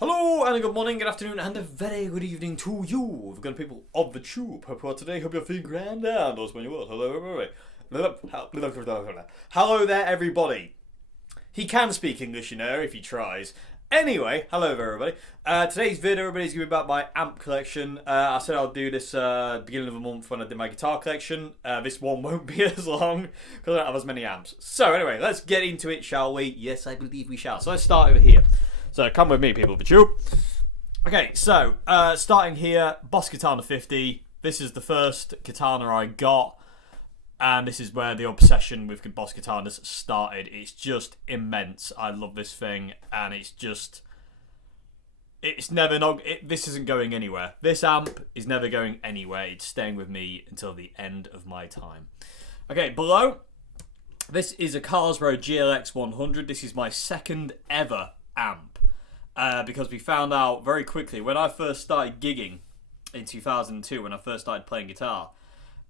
Hello and a good morning, good afternoon, and a very good evening to you, good people of the tube. Hope today, hope you're feeling grand and those when you will. Hello, everybody. Hello there, everybody. He can speak English, you know, if he tries. Anyway, hello everybody. Today's video, everybody's going to be about my amp collection. I said I'll do this beginning of the month when I did my guitar collection. This one won't be as long because I don't have as many amps. So anyway, let's get into it, shall we? Yes, I believe we shall. So let's start over here. So come with me, people of the tube. Okay, so starting here, Boss Katana 50. This is the first Katana I got, and this is where the obsession with Boss Katanas started. It's just immense. I love this thing, and it's never not. This isn't going anywhere. This amp is never going anywhere. It's staying with me until the end of my time. Okay, below, this is a Carlsberg GLX 100. This is my second ever amp. Because we found out very quickly when I first started gigging in 2002, when I first started playing guitar,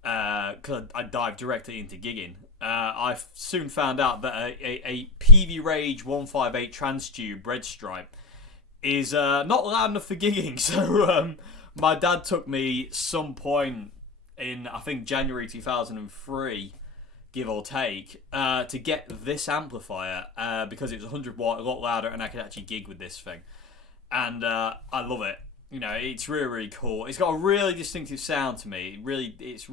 because I dived directly into gigging, I soon found out that a PV Rage 158 trans tube red stripe is not loud enough for gigging. So my dad took me some point in, I think, January 2003, give or take, to get this amplifier because it was 100 watt, a lot louder, and I could actually gig with this thing. And I love it. You know, it's really, really cool. It's got a really distinctive sound to me. It's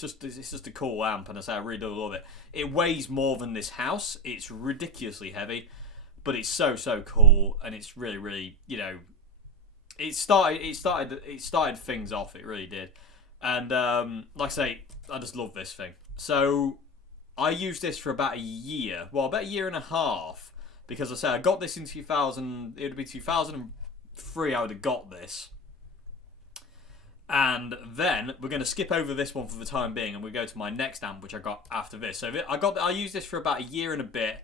just a cool amp, and I say I really do love it. It weighs more than this house. It's ridiculously heavy, but it's so cool, and it's really, really, you know, it started things off. It really did. And like I say, I just love this thing. So I used this for about a year. Well, about a year and a half. Because I say I got this in 2000. It would be 2003 I would have got this. And then we're going to skip over this one for the time being, and we go to my next amp, which I got after this. So I used this for about a year and a bit.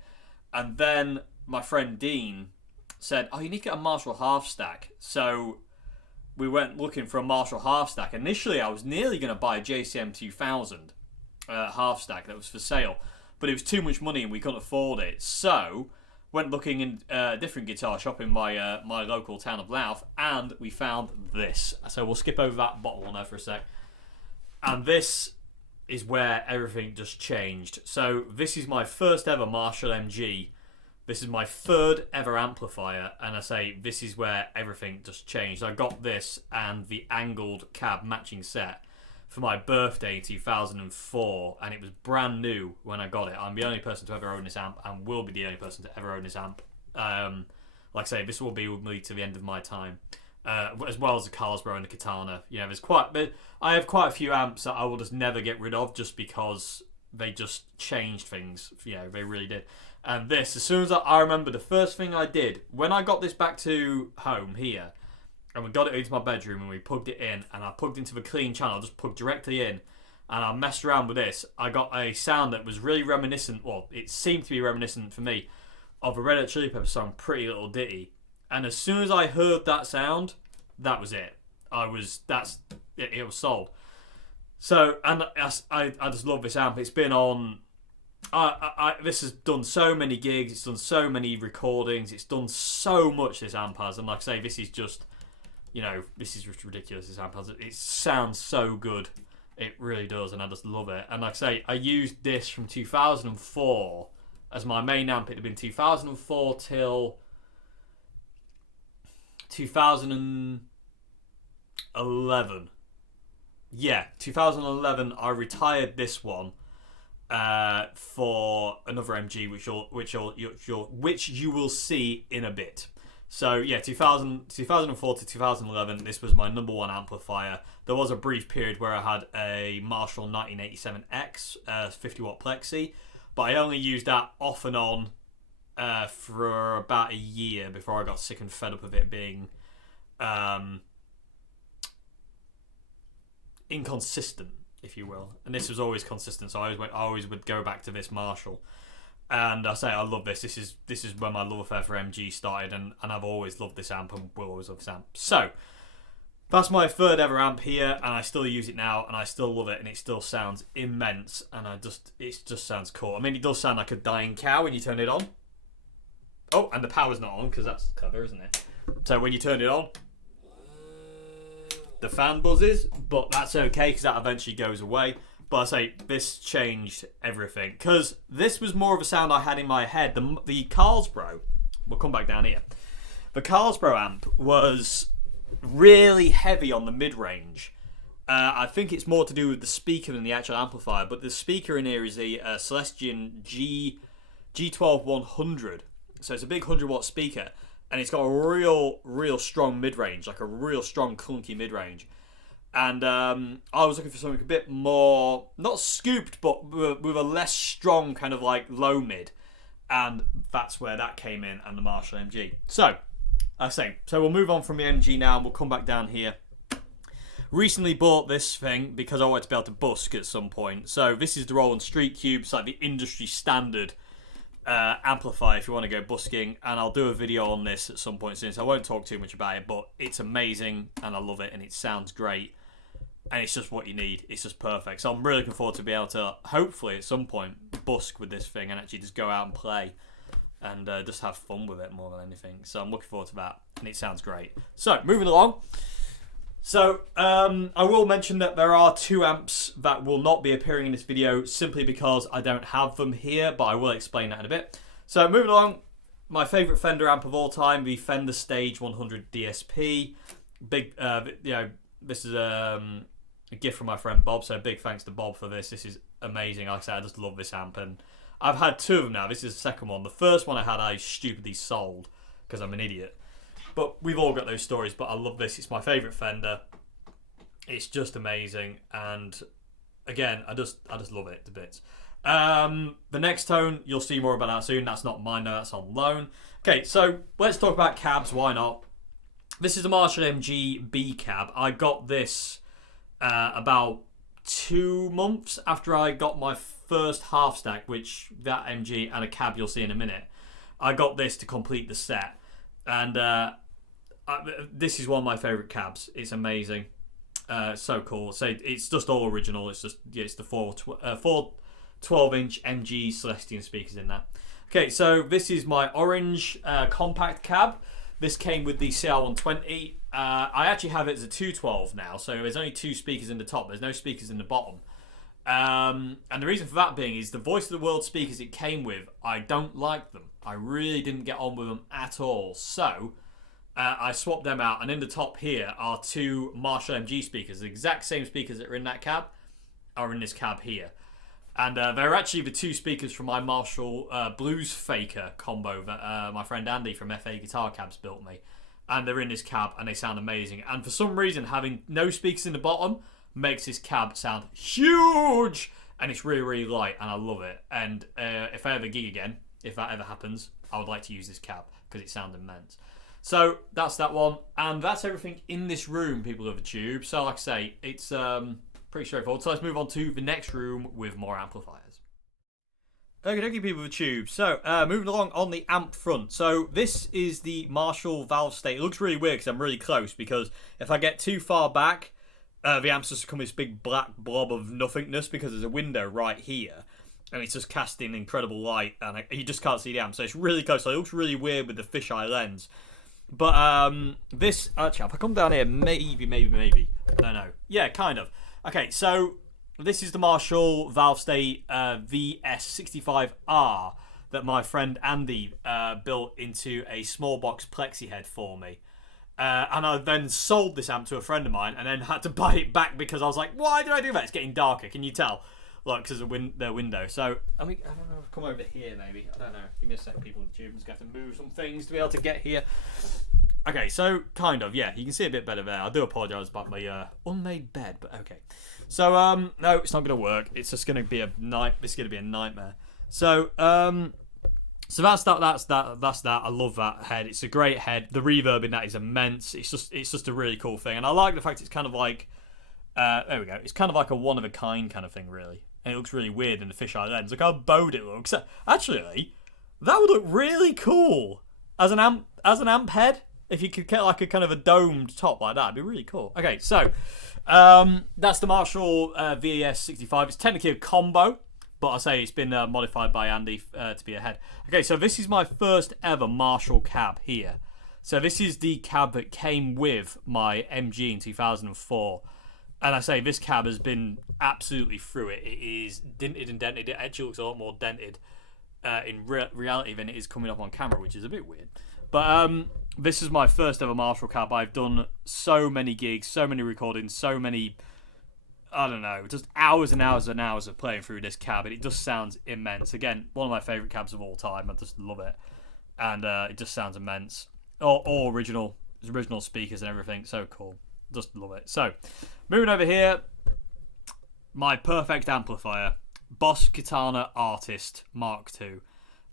And then my friend Dean said, oh, you need to get a Marshall half stack. So we went looking for a Marshall half stack. Initially I was nearly going to buy a JCM 2000 half stack that was for sale, but it was too much money and we couldn't afford it. So went looking in a different guitar shop in my my local town of Louth, and we found this. So we'll skip over that bottle now for a sec. And this is where everything just changed. So this is my first ever Marshall MG. This is my third ever amplifier, and I say this is where everything just changed. I got this and the angled cab matching set for my birthday in 2004, and it was brand new when I got it. I'm the only person to ever own this amp, and will be the only person to ever own this amp. Like I say, this will be with me to the end of my time, as well as the Carlsberg and the Katana. You know, I have quite a few amps that I will just never get rid of, just because they just changed things. You know, they really did. And this, as soon as I remember, the first thing I did when I got this back to home here, and we got it into my bedroom and we plugged it in, and I plugged into the clean channel, just plugged directly in, and I messed around with this. I got a sound that was really reminiscent, well, it seemed to be reminiscent for me, of a Red Hot Chili Peppers song, Pretty Little Ditty. And as soon as I heard that sound, that was it. It was sold. So, and I just love this amp. It's been on, this has done so many gigs, it's done so many recordings, it's done so much, this amp has, and like I say, this is just, you know, this is just ridiculous, this amp has. It sounds so good. It really does, and I just love it. And like I say, I used this from 2004 as my main amp. It had been 2004 till 2011. Yeah, 2011 I retired this one for another MG, which you will see in a bit. So yeah, 2004 to 2011, this was my number one amplifier. There was a brief period where I had a Marshall 1987X 50 watt Plexi, but I only used that off and on for about a year before I got sick and fed up of it being inconsistent, if you will. And this was always consistent, so I always would go back to this Marshall. And I say I love this. This is where my love affair for MG started, and I've always loved this amp and will always love this amp. So that's my third ever amp here, and I still use it now, and I still love it, and it still sounds immense, and it just sounds cool. I mean, it does sound like a dying cow when you turn it on. Oh, and the power's not on, because that's clever, isn't it? So when you turn it on, the fan buzzes, but that's okay because that eventually goes away. But I say this changed everything because this was more of a sound I had in my head. The Carlsbro, we'll come back down here. The Carlsbro amp was really heavy on the mid-range. I think it's more to do with the speaker than the actual amplifier, but the speaker in here is a Celestion G12-100. So it's a big 100-watt speaker, and it's got a real strong mid-range, like a real strong clunky mid-range. And I was looking for something a bit more, not scooped, but with a less strong kind of like low mid. And that's where that came in, and the Marshall MG. So we'll move on from the MG now, and we'll come back down here. Recently bought this thing because I wanted to be able to busk at some point. So this is the Roland Street Cube. It's like the industry standard amplifier if you want to go busking, and I'll do a video on this at some point soon, so I won't talk too much about it, but it's amazing and I love it and it sounds great and it's just what you need. It's just perfect. So I'm really looking forward to be able to hopefully at some point busk with this thing and actually just go out and play and just have fun with it more than anything. So I'm looking forward to that, and it sounds great. So moving along. So, I will mention that there are 2 amps that will not be appearing in this video simply because I don't have them here, but I will explain that in a bit. So, moving along, my favourite Fender amp of all time, the Fender Stage 100 DSP. Big, this is a gift from my friend Bob, so big thanks to Bob for this. This is amazing. Like I said, I just love this amp, and I've had 2 of them now. This is the second one. The first one I stupidly sold because I'm an idiot. But we've all got those stories, but I love this. It's my favourite Fender. It's just amazing. And again, I just love it to bits. The next tone, you'll see more about that soon. That's not mine, no, that's on loan. Okay, so let's talk about cabs. Why not? This is the Marshall Mgb Cab. I got this about 2 months after I got my first half stack, which that MG and a cab you'll see in a minute. I got this to complete the set. And this is one of my favourite cabs. It's amazing. So cool. So it's just all original. It's the 4 12-inch MG Celestion speakers in that. Okay, so this is my Orange compact cab. This came with the CR120. I actually have it as a 212 now, so there's only 2 speakers in the top. There's no speakers in the bottom. And the reason for that being is the Voice of the World speakers it came with, I don't like them. I really didn't get on with them at all. So I swapped them out, and in the top here are 2 Marshall MG speakers. The exact same speakers that are in that cab are in this cab here. And they're actually the 2 speakers from my Marshall Blues Faker combo that my friend Andy from FA Guitar Cabs built me. And they're in this cab, and they sound amazing. And for some reason, having no speakers in the bottom makes this cab sound huge. And it's really light, and I love it. And if I ever gig again, if that ever happens, I would like to use this cab because it sounds immense. So that's that one, and that's everything in this room, people of the tube. So like I say, it's pretty straightforward. So let's move on to the next room with more amplifiers. Okay, people of the tube. So moving along on the amp front. So this is the Marshall valve state. It looks really weird because I'm really close, because if I get too far back, the amp's just become this big black blob of nothingness because there's a window right here. And it's just casting incredible light, and you just can't see the amp. So it's really close. So it looks really weird with the fisheye lens. But this, actually, if I come down here, maybe, I don't know. Yeah, kind of. Okay, so this is the Marshall Valve State VS65R that my friend Andy built into a small box Plexi head for me. And I then sold this amp to a friend of mine and then had to buy it back because I was like, why did I do that? It's getting darker, can you tell? Like, because of the window. So, I mean, I don't know, come over here maybe. I don't know. Give me a sec, people in the tube. I'm just going to have to move some things to be able to get here. Okay, so, kind of, yeah. You can see a bit better there. I do apologise about my unmade bed, but okay. So, no, it's not going to work. It's just going to be a nightmare. So, so that's that. I love that head. It's a great head. The reverb in that is immense. It's just a really cool thing. And I like the fact it's kind of like, there we go. It's kind of like a one-of-a-kind kind of thing, really. And it looks really weird in the fisheye lens. Look how bowed it looks. Actually, that would look really cool as an amp head. If you could get like a kind of a domed top like that, it'd be really cool. Okay, so that's the Marshall VS65. It's technically a combo, but I say it's been modified by Andy to be a head. Okay, so this is my first ever Marshall cab here. So this is the cab that came with my MG in 2004. And I say this cab has been absolutely through it. It is dinted and dented. It actually looks a lot more dented in reality than it is coming up on camera, which is a bit weird. But this is my first ever Marshall cab. I've done so many gigs, so many recordings, so many, I don't know, just hours and hours and hours of playing through this cab. And it just sounds immense. Again, one of my favourite cabs of all time. I just love it. And it just sounds immense. All original speakers and everything. So cool. Just love it. So, moving over here, my perfect amplifier, Boss Katana Artist Mark II.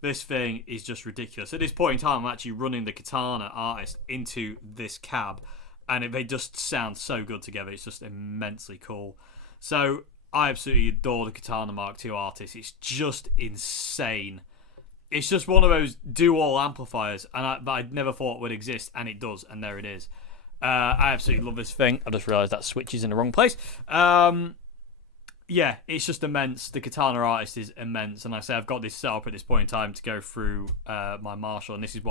This thing is just ridiculous. At this point in time, I'm actually running the Katana Artist into this cab, and they just sound so good together. It's just immensely cool. So, I absolutely adore the Katana Mark II Artist. It's just insane. It's just one of those do-all amplifiers, and I never thought would exist, and it does, and there it is. I absolutely love this thing. I just realised that switch is in the wrong place. Yeah, it's just immense. The Katana Artist is immense, and like I say, I've got this set up at this point in time to go through my Marshall, and this is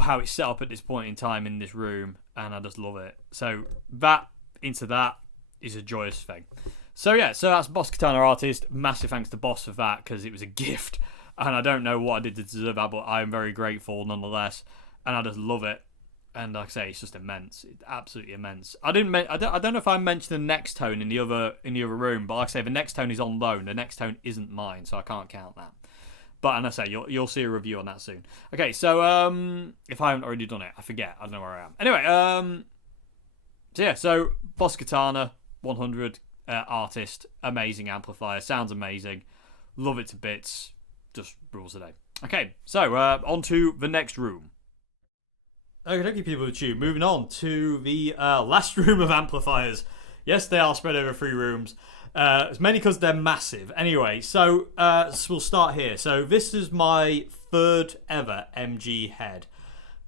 how it's set up at this point in time in this room, and I just love it. So that into that is a joyous thing. So yeah, so that's Boss Katana Artist. Massive thanks to Boss for that, because it was a gift, and I don't know what I did to deserve that, but I am very grateful nonetheless, and I just love it. And like I say, it's just immense. It's absolutely immense. I don't know if I mentioned the next tone in the other room, but like I say, the next tone is on loan. The next tone isn't mine, so I can't count that. But and I say you'll see a review on that soon. Okay, so if I haven't already done it, I forget. I don't know where I am. Anyway, so yeah, so Boss Katana 100 Artist, amazing amplifier, sounds amazing, love it to bits, just rules the day. Okay, so on to the next room. Okay, people of YouTube, moving on to the last room of amplifiers. Yes, they are spread over 3 rooms. It's mainly because they're massive. Anyway, so we'll start here. So this is my 3rd ever MG head.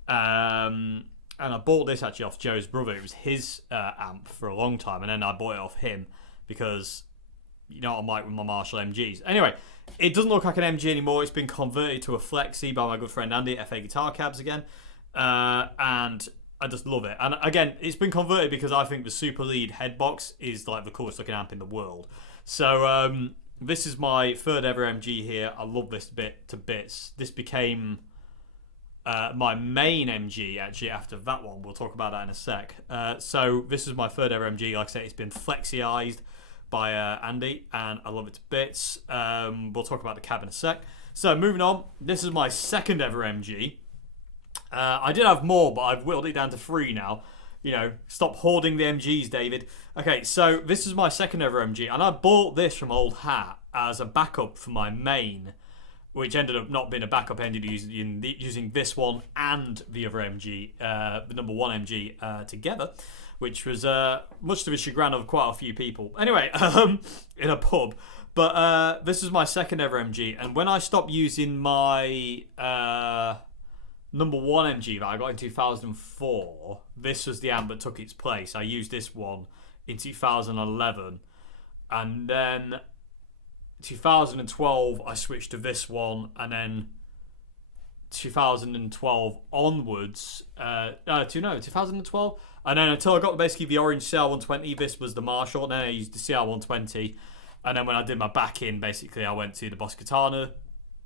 And I bought this actually off Joe's brother. It was his amp for a long time, and then I bought it off him because, you know, I'm like with my Marshall MGs. Anyway, it doesn't look like an MG anymore. It's been converted to a Plexi by my good friend Andy at FA Guitar Cabs again. And I just love it. And again, it's been converted because I think the Super Lead head box is like the coolest looking amp in the world. So this is my 3rd ever MG here. I love this bit to bits. This became my main MG actually after that one. We'll talk about that in a sec. So this is my 3rd ever MG. Like I said, it's been Flexiized by Andy, and I love it to bits. We'll talk about the cab in a sec. So moving on, this is my 2nd ever MG. I did have more, but I've whittled it down to 3 now. You know, stop hoarding the MGs, David. Okay, so this is my 2nd ever MG, and I bought this from Old Hat as a backup for my main, which ended up not being a backup, ended using this one and the other MG, the number 1 MG together, which was much to the chagrin of quite a few people. Anyway, in a pub. But this is my 2nd ever MG, and when I stopped using my number 1 MG that I got in 2004, this was the amp that took its place. I used this one in 2011, and then 2012 I switched to this one, and then 2012 onwards, 2012, and then until I got basically the Orange CR120, this was the Marshall, and then I used the CR120, and then when I did my back-in, basically I went to the Boss Katana,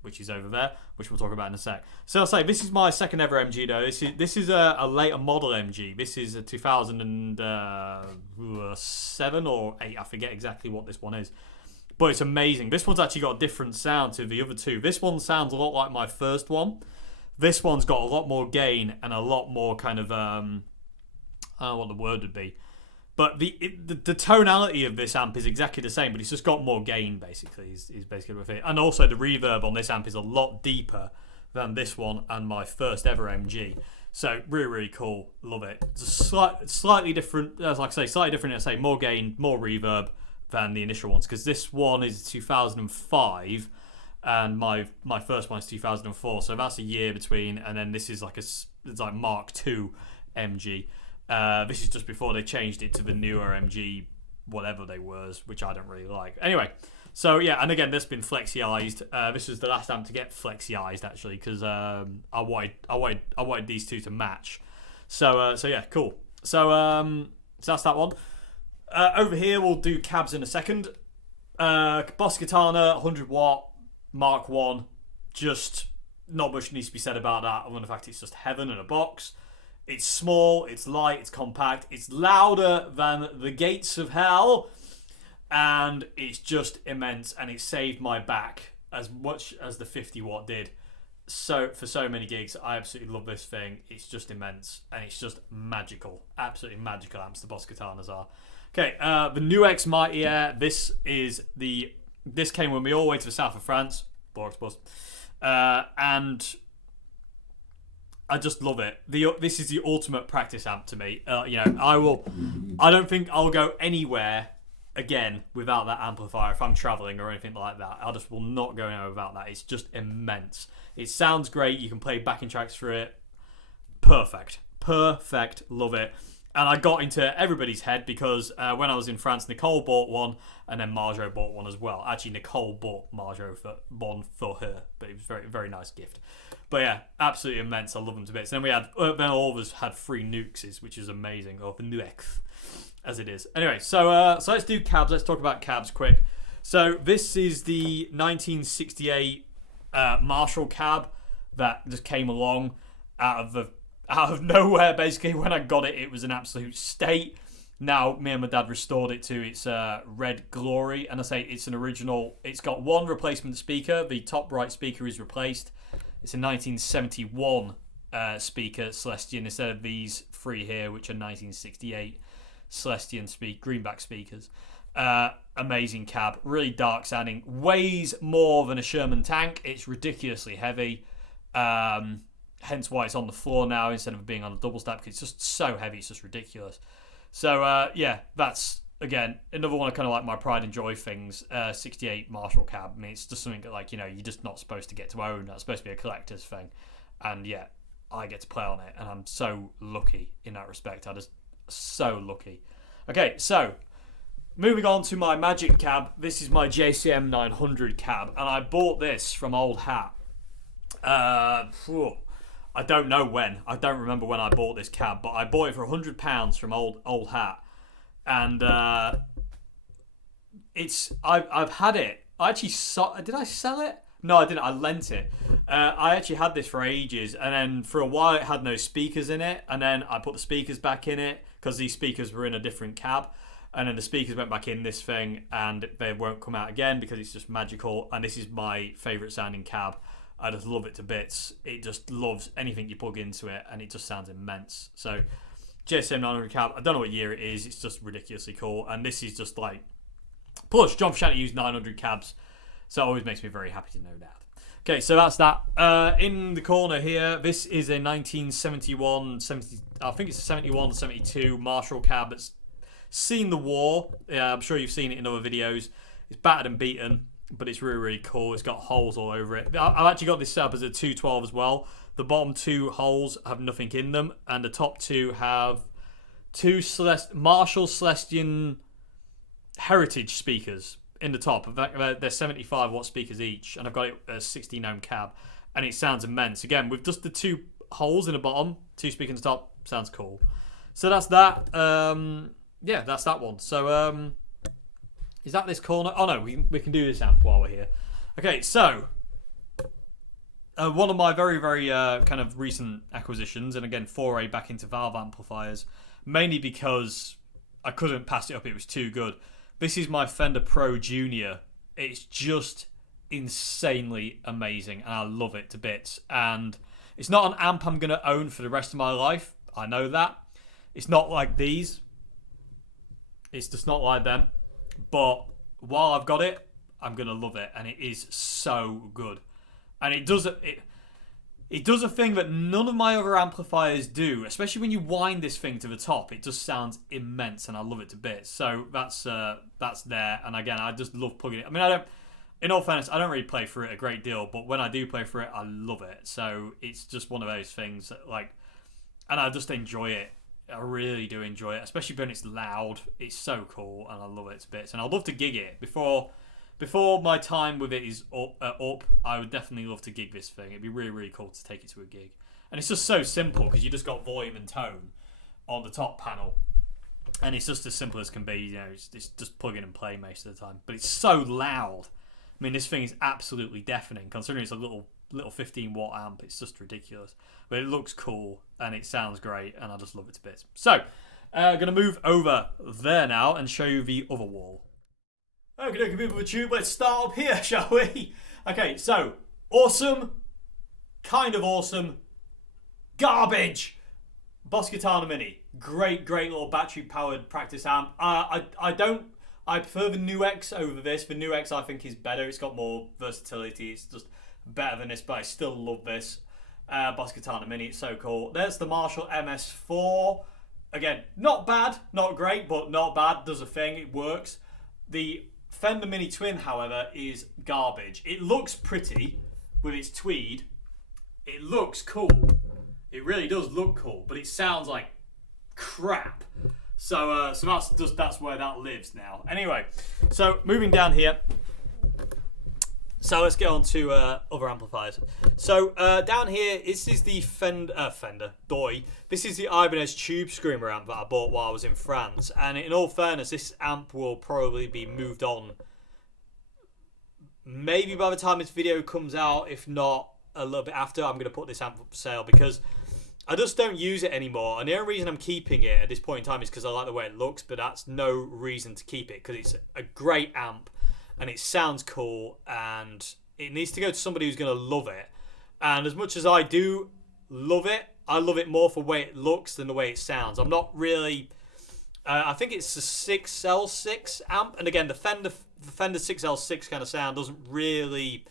which is over there, which we'll talk about in a sec. So I'll say, this is my 2nd ever MG though. This is a later model MG. This is a 2007 or 8, I forget exactly what this one is. But it's amazing. This one's actually got a different sound to the other 2. This one sounds a lot like my first one. This one's got a lot more gain and a lot more kind of, I don't know what the word would be. But the tonality of this amp is exactly the same, but it's just got more gain, basically, is basically what it is. And also the reverb on this amp is a lot deeper than this one and my first ever MG. So really, really cool. Love it. It's slightly different, like I say, slightly different, I say, more gain, more reverb than the initial ones, because this one is 2005 and my first one is 2004. So that's a year between, and then this is like it's like Mark II MG. This is just before they changed it to the newer MG, whatever they were, which I don't really like. Anyway, So yeah, and again, this has been Flexiized. This was the last amp to get Flexiized actually, because I wanted these two to match. So yeah, cool. So that's that one. Over here, we'll do cabs in a second. Boss Katana, 100 watt, Mark 1. Just not much needs to be said about that, other than the fact it's just heaven in a box. It's small, it's light, it's compact, it's louder than the gates of hell, and it's just immense, and it saved my back as much as the 50 watt did. So for so many gigs, I absolutely love this thing. It's just immense, and it's just magical. Absolutely magical amps the Boss Katanas are. Okay, the new X Mighty Air. This came with me all the way to the south of France, and I just love it. This is the ultimate practice amp to me. I don't think I'll go anywhere again without that amplifier if I'm traveling or anything like that. I just will not go anywhere without that. It's just immense. It sounds great. You can play backing tracks for it. Perfect. Love it. And I got into everybody's head because when I was in France, Nicole bought one, and then Marjo bought one as well. Actually, Nicole bought Marjo one for her, but it was a very, very nice gift. But yeah, absolutely immense. I love them to bits. And then then all of us had free nukes, which is amazing, or the nukes, as it is. Anyway, so let's do cabs. Let's talk about cabs quick. So this is the 1968 Marshall cab that just came along out of nowhere. Basically, when I got it, it was an absolute state. Now, me and my dad restored it to its red glory, and I say it's an original. It's got one replacement speaker. The top right speaker is replaced. It's a 1971 speaker Celestion instead of these three here, which are 1968 Celestion greenback speakers. Amazing cab, really dark sounding, weighs more than a Sherman tank. It's ridiculously heavy, hence why it's on the floor now instead of being on a double stack, because it's just so heavy, it's just ridiculous. So yeah, that's again another one of kind of like my pride and joy things. 68 Marshall cab. I mean, it's just something that, like, you're just not supposed to get to own. That's supposed to be a collector's thing, and yeah, I get to play on it, and I'm so lucky in that respect. I'm just so lucky. Okay, so moving on to my Magic cab. This is my JCM 900 cab, and I bought this from Old Hat. I don't know when. I don't remember when I bought this cab, but I bought it for £100 from Old Hat, and I've had it. I actually did I sell it? No, I didn't. I lent it. I actually had this for ages, and then for a while it had no speakers in it, and then I put the speakers back in it because these speakers were in a different cab, and then the speakers went back in this thing, and they won't come out again because it's just magical. And this is my favourite sounding cab. I just love it to bits. It just loves anything you plug into it, and it just sounds immense. So, JSM 900 cab, I don't know what year it is. It's just ridiculously cool, and this is just like... Plus, John Frusciante used 900 cabs, so it always makes me very happy to know that. Okay, so that's that. In the corner here, this is a 1971, I think it's a 71 or 72 Marshall cab that's seen the war. Yeah, I'm sure you've seen it in other videos. It's battered and beaten, but it's really, really cool. It's got holes all over it. I've actually got this set up as a 212 as well. The bottom two holes have nothing in them, and the top two have two Marshall Celestion Heritage speakers in the top. They're 75 watt speakers each, and I've got it a 16 ohm cab, and it sounds immense. Again, with just the two holes in the bottom, two speakers in the top, sounds cool. So that's that. Yeah, that's that one. So is that this corner? Oh no, we can do this amp while we're here. Okay, so one of my very, very kind of recent acquisitions, and again, foray back into valve amplifiers, mainly because I couldn't pass it up, it was too good. This is my Fender Pro Junior. It's just insanely amazing, and I love it to bits. And it's not an amp I'm going to own for the rest of my life. I know that. It's not like these. It's just not like them. But while I've got it, I'm going to love it, and it is so good. And it does a thing that none of my other amplifiers do, especially when you wind this thing to the top. It just sounds immense, and I love it to bits. So that's there. And again, I just love plugging it. I mean, in all fairness, I don't really play for it a great deal, but when I do play for it, I love it. So it's just one of those things that, like, and I just enjoy it. I really do enjoy it, especially when it's loud. It's so cool, and I love it to bits. And I'd love to gig it. Before before my time with it is up, I would definitely love to gig this thing. It'd be really, really cool to take it to a gig. And it's just so simple because you just got volume and tone on the top panel. And it's just as simple as can be, you know, it's just plug in and play most of the time. But it's so loud. I mean, this thing is absolutely deafening. Considering it's a little 15-watt amp, it's just ridiculous. But it looks cool, and it sounds great, and I just love it to bits. So, I'm going to move over there now and show you the other wall. Okay, people of the tube, let's start up here, shall we? Okay, so, awesome, kind of awesome, garbage. Boss Katana Mini, great little battery-powered practice amp. I prefer the Nu X over this. The Nu X I think is better. It's got more versatility. It's just better than this, but I still love this. Boss Katana Mini, it's so cool. There's the Marshall MS4. Again, not bad, not great, but not bad. Does a thing, it works. The Fender Mini Twin, however, is garbage. It looks pretty with its tweed. It looks cool. It really does look cool, but it sounds like crap. So that's where that lives now. Anyway, so moving down here. So let's get on to other amplifiers. So down here, this is the Fender Doi. This is the Ibanez Tube Screamer amp that I bought while I was in France. And in all fairness, this amp will probably be moved on. Maybe by the time this video comes out, if not a little bit after, I'm going to put this amp up for sale because I just don't use it anymore. And the only reason I'm keeping it at this point in time is because I like the way it looks, but that's no reason to keep it because it's a great amp and it sounds cool and it needs to go to somebody who's going to love it. And as much as I do love it, I love it more for the way it looks than the way it sounds. I'm not really... I think it's a 6L6 amp. And again, the Fender 6L6 kind of sound doesn't really...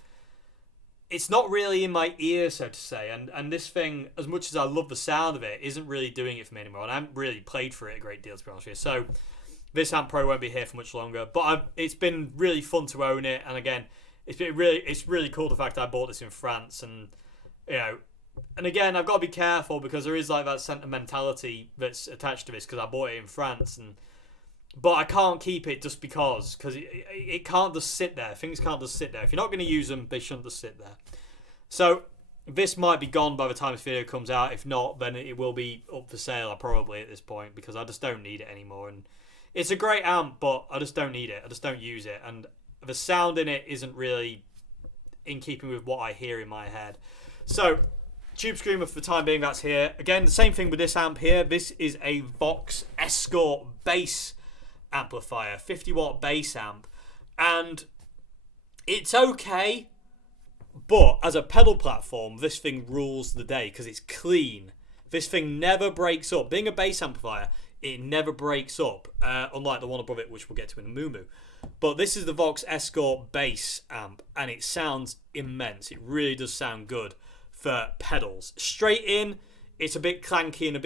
It's not really in my ear, so to say. And this thing, as much as I love the sound of it, isn't really doing it for me anymore. And I haven't really played for it a great deal, to be honest with you. So this amp probably won't be here for much longer. But it's been really fun to own it. And again, it's really cool the fact that I bought this in France. And, you know, and again, I've got to be careful because there is like that sentimentality that's attached to this because I bought it in France. But I can't keep it just because it can't just sit there. Things can't just sit there. If you're not going to use them, they shouldn't just sit there. So this might be gone by the time this video comes out. If not, then it will be up for sale probably at this point because I just don't need it anymore. And it's a great amp, but I just don't need it. I just don't use it. And the sound in it isn't really in keeping with what I hear in my head. So Tube Screamer for the time being, that's here. Again, the same thing with this amp here. This is a Vox Escort Bass Amplifier, 50-watt bass amp. And it's okay, but as a pedal platform, this thing rules the day because it's clean. This thing never breaks up. Being a bass amplifier, it never breaks up, unlike the one above it, which we'll get to in a moo-moo. But this is the Vox Escort Bass Amp, and it sounds immense. It really does sound good for pedals. Straight in, it's a bit clanky and a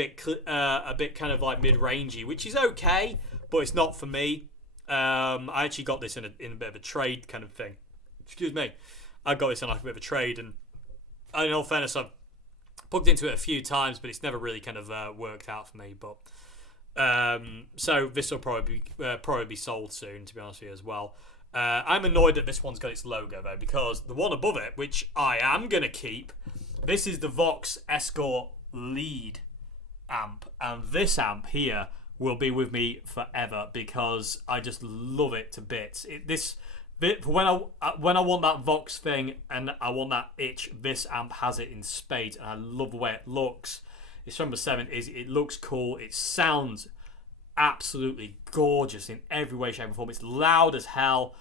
bit kind of like mid-rangey, which is okay, but it's not for me. I actually got this in a bit of a trade kind of thing. Excuse me. I got this in like a bit of a trade, and in all fairness, I've plugged into it a few times, but it's never really kind of worked out for me. But so this will probably be sold soon, to be honest with you as well. I'm annoyed that this one's got its logo though, because the one above it, which I am gonna keep, this is the Vox Escort Lead amp, and this amp here will be with me forever because I just love it to bits. When I want that Vox thing and I want that itch, this amp has it in spades, and I love the way it looks. It's from the 70s. It looks cool. It sounds absolutely gorgeous in every way, shape, and form. It's loud as hell.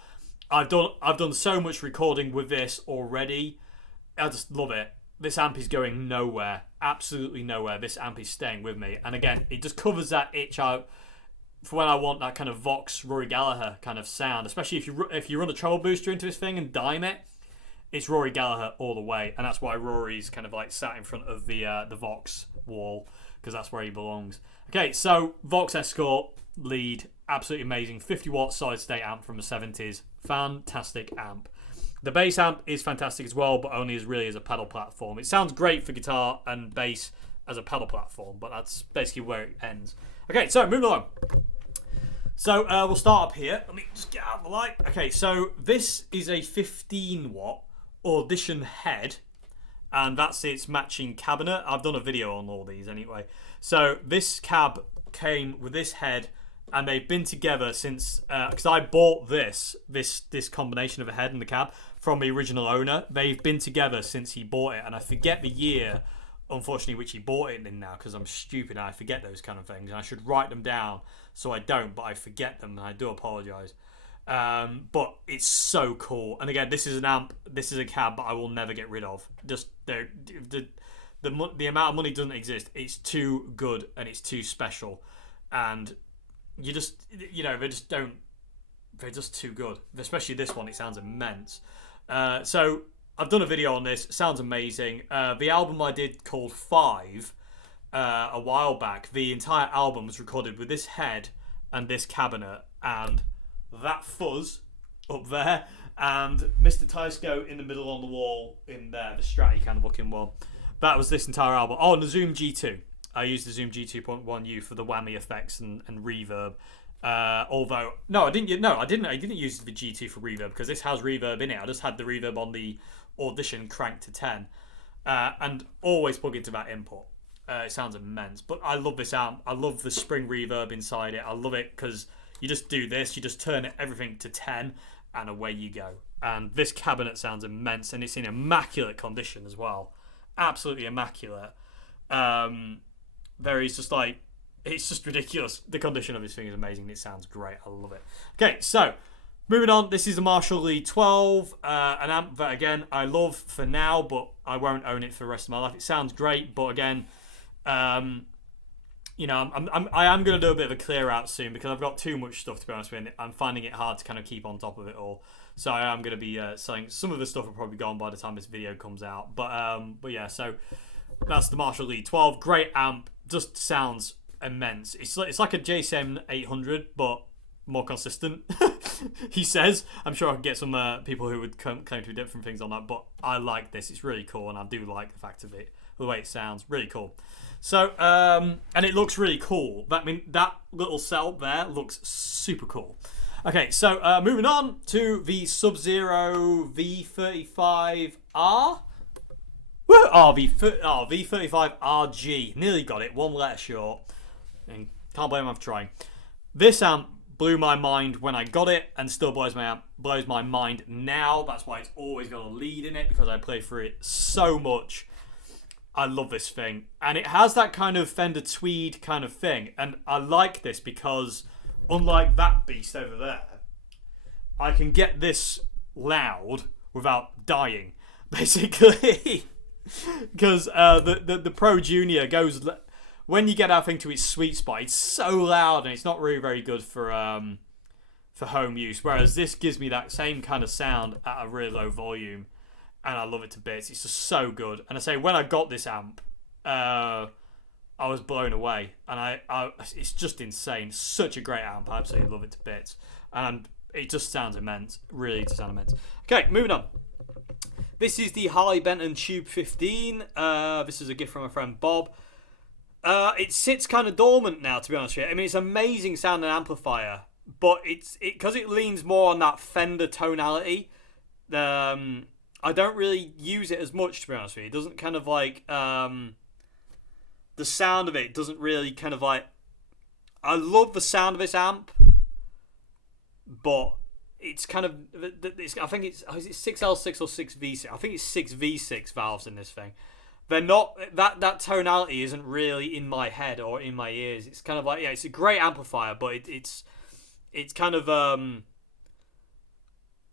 I've done so much recording with this already. I just love it. This amp is going nowhere. Absolutely nowhere. This amp is staying with me. And again, it just covers that itch out for when I want that kind of Vox Rory Gallagher kind of sound. Especially if you run a treble booster into this thing and dime it, it's Rory Gallagher all the way. And that's why Rory's kind of like sat in front of the Vox wall, because that's where he belongs. Okay, so Vox Escort Lead, absolutely amazing. 50-watt solid state amp from the 70s. Fantastic amp. The bass amp is fantastic as well, but only as a pedal platform. It sounds great for guitar and bass as a pedal platform, but that's basically where it ends. Okay, so moving on. So we'll start up here. Let me just get out of the light. Okay, so this is a 15 watt Audition head, and that's its matching cabinet. I've done a video on all these anyway. So this cab came with this head, and they've been together since, because I bought this combination of a head and the cab from the original owner. They've been together since he bought it, and I forget the year, unfortunately, which he bought it in now, because I'm stupid and I forget those kind of things, and I should write them down so I don't, but I forget them, and I do apologise. But it's so cool, and again, this is an amp, this is a cab, but I will never get rid of. Just the amount of money doesn't exist. It's too good and it's too special, and you just, you know, they're just too good. Especially this one, it sounds immense. So I've done a video on this. It sounds amazing. The album I did called 5 a while back, the entire album was recorded with this head and this cabinet and that fuzz up there and Mr. Tysco in the middle on the wall in there, the Stratty kind of looking one. That was this entire album. Oh, and the Zoom G2. I used the Zoom G2.1U for the whammy effects and reverb. Although I didn't use the G2 for reverb because this has reverb in it. I just had the reverb on the Audition cranked to 10, and always plug into that input. It sounds immense, but I love this amp. I love the spring reverb inside it. I love it because you just do this, you just turn everything to 10, and away you go. And this cabinet sounds immense, and it's in immaculate condition as well. Absolutely immaculate. It's just ridiculous. The condition of this thing is amazing. It sounds great. I love it. Okay, so moving on. This is a Marshall Lee 12, an amp that again I love for now, but I won't own it for the rest of my life. It sounds great, but again, you know, I am going to do a bit of a clear out soon because I've got too much stuff to be honest with you. I'm finding it hard to kind of keep on top of it all. So I am going to be selling some of the stuff will probably gone by the time this video comes out. But yeah, so that's the Marshall Lee 12. Great amp. Just sounds immense. It's like a JSM 800, but more consistent. He says. I'm sure I can get some people who would claim to be different things on that, but I like this. It's really cool, and I do like the fact of it, the way it sounds. Really cool. So, and it looks really cool. That little setup there looks super cool. Okay, so moving on to the Sub-Zero V35R. V35RG. Nearly got it. One letter short. And can't blame him for trying. This amp blew my mind when I got it and still blows my mind now. That's why it's always got a lead in it, because I play through it so much. I love this thing. And it has that kind of Fender tweed kind of thing. And I like this because, unlike that beast over there, I can get this loud without dying, basically. Because the Pro Junior goes, when you get that thing to its sweet spot, it's so loud and it's not really very good for home use. Whereas this gives me that same kind of sound at a really low volume, and I love it to bits. It's just so good. And I say, when I got this amp, I was blown away, and it's just insane. Such a great amp. I absolutely love it to bits, and it just sounds immense. Really does sound immense. Okay, moving on. This is the Harley Benton Tube 15. This is a gift from my friend Bob. It sits kind of dormant now, to be honest with you. I mean, it's amazing sound and amplifier, but because it leans more on that Fender tonality. I don't really use it as much, to be honest with you. It doesn't kind of like the sound of it doesn't really kind of like. I love the sound of this amp, but it's kind of, I think is it 6L6 or 6V6? I think it's 6V6 valves in this thing. They're not, that tonality isn't really in my head or in my ears. It's kind of like, yeah, it's a great amplifier, but it's kind of,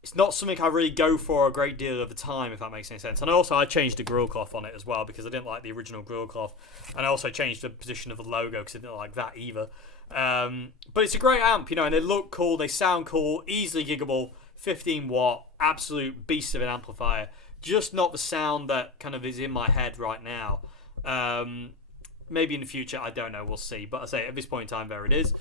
it's not something I really go for a great deal of the time, if that makes any sense. And also I changed the grill cloth on it as well because I didn't like the original grill cloth. And I also changed the position of the logo because I didn't like that either. But it's a great amp, you know, and they look cool, they sound cool, easily giggable, 15 watt, absolute beast of an amplifier. Just not the sound that kind of is in my head right now. Maybe in the future, I don't know, we'll see. But I say at this point in time, there it is.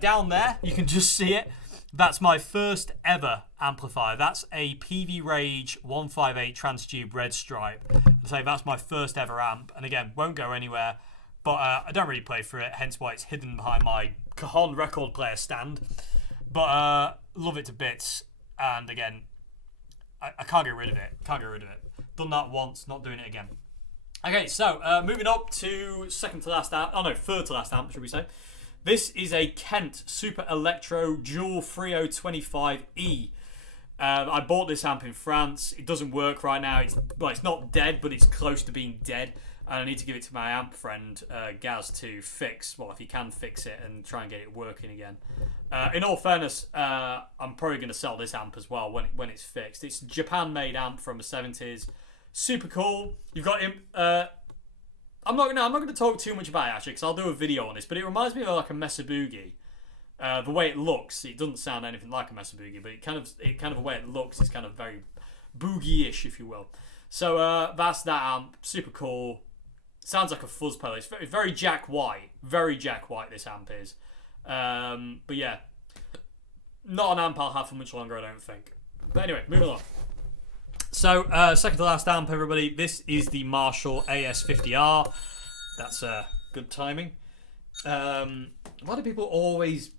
Down there, you can just see it. That's my first ever amplifier. That's a PV Rage 158 Transtube Red Stripe. I say that's my first ever amp, and again, won't go anywhere. but I don't really play through it, hence why it's hidden behind my Cajon record player stand. But love it to bits, and again, I can't get rid of it. Done that once, not doing it again. Okay, so moving up to third to last amp, should we say. This is a Kent Super Electro Dual Freo 25E. I bought this amp in France. It doesn't work right now. It's not dead, but it's close to being dead. And I need to give it to my amp friend, Gaz, to fix. Well, if he can fix it and try and get it working again. In all fairness, I'm probably going to sell this amp as well when it's fixed. It's a Japan-made amp from the 70s. Super cool. You've got him. I'm not going to talk too much about it actually, because I'll do a video on this. But it reminds me of like a Mesa Boogie. The way it looks, it doesn't sound anything like a Mesa Boogie, but it kind of the way it looks is kind of very boogie-ish, if you will. So that's that amp. Super cool. Sounds like a fuzz pedal. It's very Jack White. Very Jack White, this amp is. But yeah, not an amp I'll have for much longer, I don't think. But anyway, moving on. So, second to last amp, everybody. This is the Marshall AS50R. That's good timing. Why do people always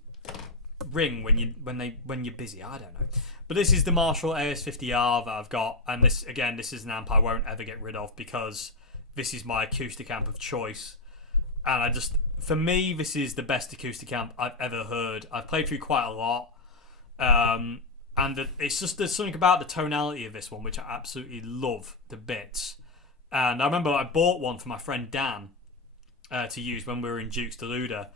ring when you're busy? I don't know. But this is the Marshall AS50R that I've got, and this is an amp I won't ever get rid of because this is my acoustic amp of choice. And for me, this is the best acoustic amp I've ever heard. I've played through quite a lot. And there's something about the tonality of this one which I absolutely love to bits. And I remember I bought one for my friend Dan to use when we were in Dukes Deluda.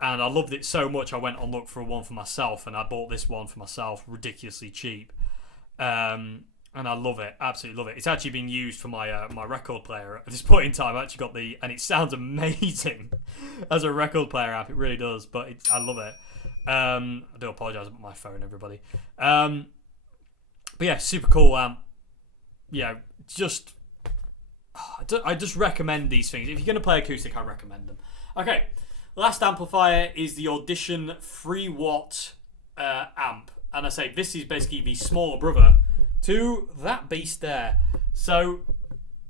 And I loved it so much I went and looked for one for myself, and I bought this one for myself ridiculously cheap. And I love it, absolutely love it. It's actually being used for my my record player at this point in time. I actually got and it sounds amazing as a record player amp. It really does, but I love it. I do apologise about my phone, everybody. But yeah, super cool amp. Yeah, I just recommend these things. If you're going to play acoustic, I recommend them. Okay, last amplifier is the Audition 3-watt amp. And I say this is basically the smaller brother to that beast there. So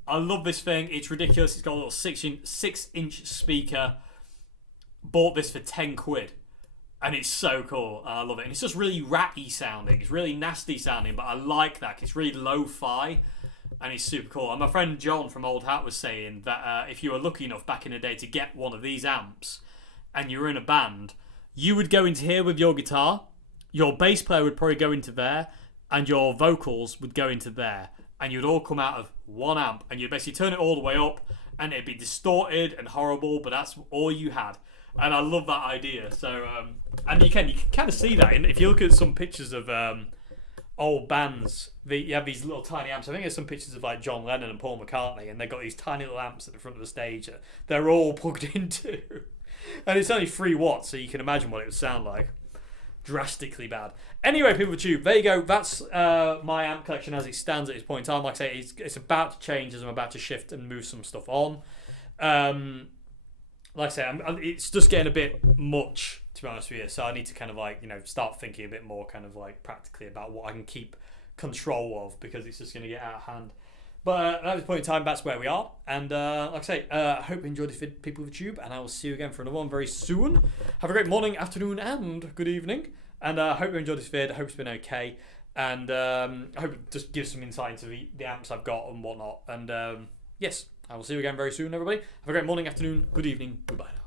I love this thing. It's ridiculous. It's got a little 6-inch speaker. Bought this for 10 quid. And it's so cool. I love it. And it's just really ratty sounding. It's really nasty sounding, but I like that. It's really lo-fi. And it's super cool. And my friend John from Old Hat was saying that if you were lucky enough back in the day to get one of these amps and you were in a band, you would go into here with your guitar, your bass player would probably go into there, and your vocals would go into there. And you'd all come out of one amp. And you'd basically turn it all the way up, and it'd be distorted and horrible, but that's all you had. And I love that idea. So, and you can kind of see that if you look at some pictures of old bands. You have these little tiny amps. I think there's some pictures of like John Lennon and Paul McCartney, and they've got these tiny little amps at the front of the stage that they're all plugged into. And it's only 3 watts, so you can imagine what it would sound like. Drastically bad. Anyway, people of tube, there you go. That's my amp collection as it stands at this point in time. Like I say, it's about to change as I'm about to shift and move some stuff on. Like I say, it's just getting a bit much, to be honest with you. So I need to kind of like, start thinking a bit more kind of like practically about what I can keep control of, because it's just going to get out of hand. But at this point in time, that's where we are. And like I say, I hope you enjoyed this vid, people of YouTube, and I will see you again for another one very soon. Have a great morning, afternoon, and good evening. And I hope you enjoyed this vid. I hope it's been okay. And I hope it just gives some insight into the amps I've got and whatnot. And yes, I will see you again very soon, everybody. Have a great morning, afternoon, good evening. Goodbye now.